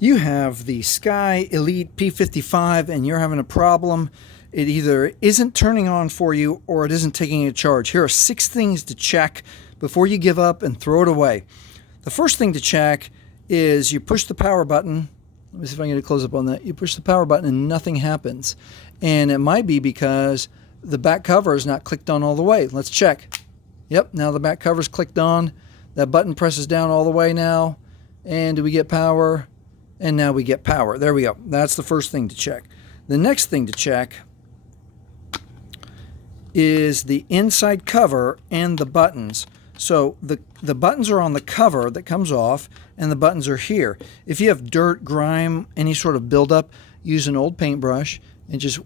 You have the Sky Elite P55 and you're having a problem. It either isn't turning on for you or it isn't taking a charge. Here are 6 things to check before you give up and throw it away. The first thing to check is you push the power button. Let me see if I can get a close up on that. You push the power button and nothing happens. And it might be because the back cover is not clicked on all the way. Let's check. Yep, now the back cover is clicked on. That button presses down all the way now. And do we get power? And now we get power. There we go. That's the first thing to check. The next thing to check is the inside cover and the buttons. So the buttons are on the cover that comes off, and the buttons are here. If you have dirt, grime, any sort of buildup, use an old paintbrush and just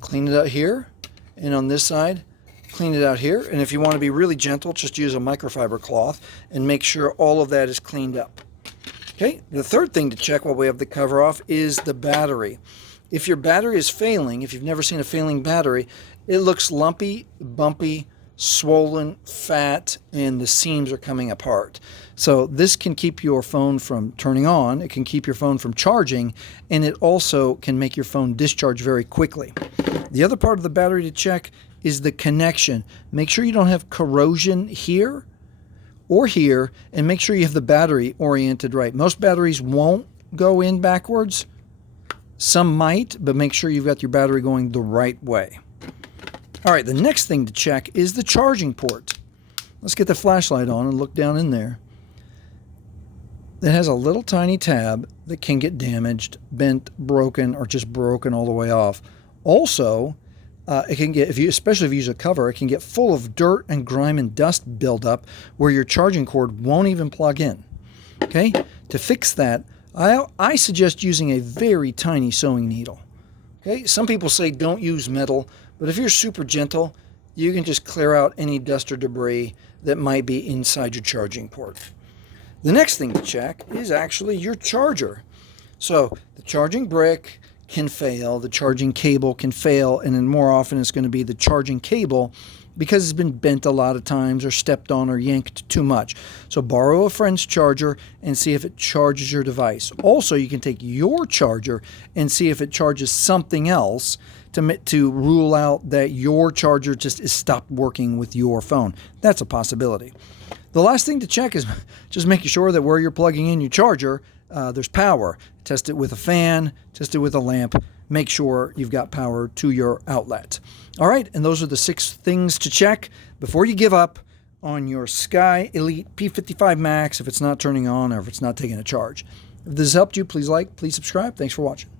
clean it out here. And on this side, clean it out here. And if you want to be really gentle, just use a microfiber cloth and make sure all of that is cleaned up. Okay, the third thing to check while we have the cover off is the battery. If your battery is failing, if you've never seen a failing battery, it looks lumpy, bumpy, swollen, fat, and the seams are coming apart. So this can keep your phone from turning on, it can keep your phone from charging, and it also can make your phone discharge very quickly. The other part of the battery to check is the connection. Make sure you don't have corrosion here or here, and make sure you have the battery oriented right. Most batteries won't go in backwards. Some might, but make sure you've got your battery going the right way. All right, the next thing to check is the charging port. Let's get the flashlight on and look down in there. It has a little tiny tab that can get damaged, bent, broken, or just broken all the way off. Also, it can get, especially if you use a cover, it can get full of dirt and grime and dust buildup where your charging cord won't even plug in. Okay, to fix that, I suggest using a very tiny sewing needle. Okay, some people say don't use metal, but if you're super gentle, you can just clear out any dust or debris that might be inside your charging port. The next thing to check is actually your charger. So the charging brick can fail, the charging cable can fail, and then more often it's going to be the charging cable because it's been bent a lot of times or stepped on or yanked too much. So borrow a friend's charger and see if it charges your device. Also, you can take your charger and see if it charges something else to rule out that your charger just is stopped working with your phone. That's a possibility. The last thing to check is just making sure that where you're plugging in your charger, there's power. Test it with a fan, test it with a lamp. Make sure you've got power to your outlet. All right, and those are the 6 things to check before you give up on your Sky Elite P55 Max if it's not turning on or if it's not taking a charge. If this helped you, please like, please subscribe. Thanks for watching.